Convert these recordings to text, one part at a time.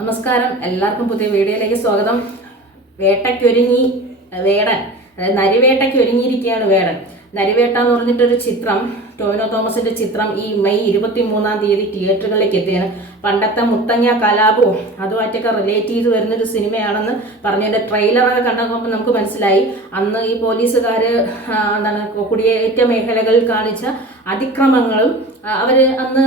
നമസ്കാരം, എല്ലാവർക്കും പുതിയ വീഡിയോയിലേക്ക് സ്വാഗതം. വേട്ടയ്ക്കൊരുങ്ങി വേടൻ, അതായത് നരിവേട്ടയ്ക്ക് ഒരുങ്ങിയിരിക്കുകയാണ് വേടൻ. നരിവേട്ട എന്ന് പറഞ്ഞിട്ടൊരു ചിത്രം, ടോവിനോ തോമസിന്റെ ചിത്രം ഈ മെയ് 23 തിയേറ്ററുകളിലേക്ക് എത്തിയാണ്. പണ്ടത്തെ മുത്തങ്ങ കലാപവും അതുമായിട്ടൊക്കെ റിലേറ്റ് ചെയ്ത് വരുന്നൊരു സിനിമയാണെന്ന് പറഞ്ഞതിന്റെ ട്രെയിലറൊക്കെ കണ്ടപ്പോൾ നമുക്ക് മനസ്സിലായി. അന്ന് ഈ പോലീസുകാർ കുടിയേറ്റ മേഖലകളിൽ കാണിച്ച അതിക്രമങ്ങളും അവര് അന്ന്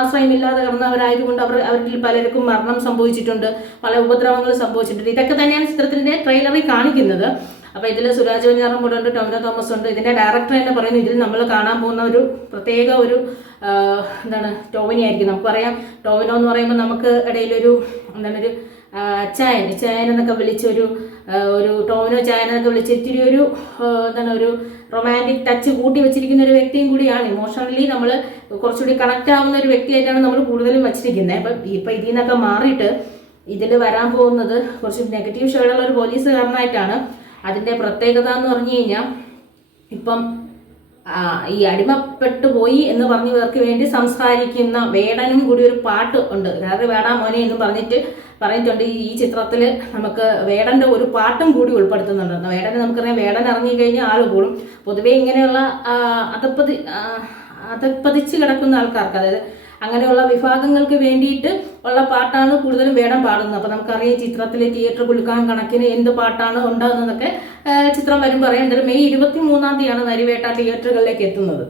ആശ്രയമില്ലാതെ കിടന്നവരായതുകൊണ്ട് അവരിൽ പലർക്കും മരണം സംഭവിച്ചിട്ടുണ്ട്, പല ഉപദ്രവങ്ങൾ സംഭവിച്ചിട്ടുണ്ട്. ഇതൊക്കെ തന്നെയാണ് ചിത്രത്തിന്റെ ട്രെയിലറിൽ കാണിക്കുന്നത്. അപ്പൊ ഇതിൽ സുരാജ് വെഞ്ഞാറമൂട് ഉണ്ട്, ടോവിനോ തോമസ് ഉണ്ട്. ഇതിന്റെ ഡയറക്ടർ തന്നെ പറയുന്നു ഇതിൽ നമ്മൾ കാണാൻ പോകുന്ന ഒരു പ്രത്യേക ഒരു ടോവിനി ആയിരിക്കും. നമുക്കറിയാം ടോവിനോ എന്ന് പറയുമ്പോൾ നമുക്ക് ഇടയിലൊരു ഒരു ചായൻ എന്നൊക്കെ വിളിച്ചൊരു ടോവിനോ ചായൻ എന്നൊക്കെ വിളിച്ച് ഇത്തിരി ഒരു ഒരു റൊമാൻറ്റിക് ടച്ച് കൂട്ടി വെച്ചിരിക്കുന്ന ഒരു വ്യക്തിയും കൂടിയാണ്. ഇമോഷണലി നമ്മൾ കുറച്ചുകൂടി കണക്ട് ആവുന്ന ഒരു വ്യക്തിയായിട്ടാണ് നമ്മൾ കൂടുതലും വെച്ചിരിക്കുന്നത്. ഇപ്പം ഇതിൽ നിന്നൊക്കെ മാറിയിട്ട് ഇതിൽ വരാൻ പോകുന്നത് കുറച്ച് നെഗറ്റീവ് ഷെയ്ഡുള്ള ഒരു പോലീസുകാരനായിട്ടാണ്. അതിന്റെ പ്രത്യേകത എന്ന് പറഞ്ഞു കഴിഞ്ഞാൽ ഇപ്പം ഈ അടിമപ്പെട്ടു പോയി എന്ന് പറഞ്ഞവർക്ക് വേണ്ടി സംസാരിക്കുന്ന വേടനും കൂടി ഒരു പാട്ട് ഉണ്ട്. അതായത് വേടാ മോനെ എന്ന് പറഞ്ഞിട്ടുണ്ട്. ഈ ചിത്രത്തിൽ നമുക്ക് വേടന്റെ ഒരു പാട്ടും കൂടി ഉൾപ്പെടുത്തുന്നുണ്ട്. വേടനെ നമുക്കറിയാം, വേടൻ ഇറങ്ങിക്കഴിഞ്ഞാൽ ആൾ കൂടും. പൊതുവെ ഇങ്ങനെയുള്ള അതപ്പതിച്ച് കിടക്കുന്ന ആൾക്കാർക്ക്, അതായത് അങ്ങനെയുള്ള വിഭാഗങ്ങൾക്ക് വേണ്ടിയിട്ട് ഉള്ള പാട്ടാണ് കൂടുതലും വേടൻ പാടുന്നത്. അപ്പൊ നമുക്കറിയാം ചിത്രത്തിലെ തിയേറ്റർ കുലുക്കാൻ കണക്കിന് എന്ത് പാട്ടാണ് ഉണ്ടാകുന്നതൊക്കെ ചിത്രം വരുമ്പോൾ അറിയാം. എന്തായാലും മെയ് 23 നരിവേട്ട തിയേറ്ററുകളിലേക്ക് എത്തുന്നത്.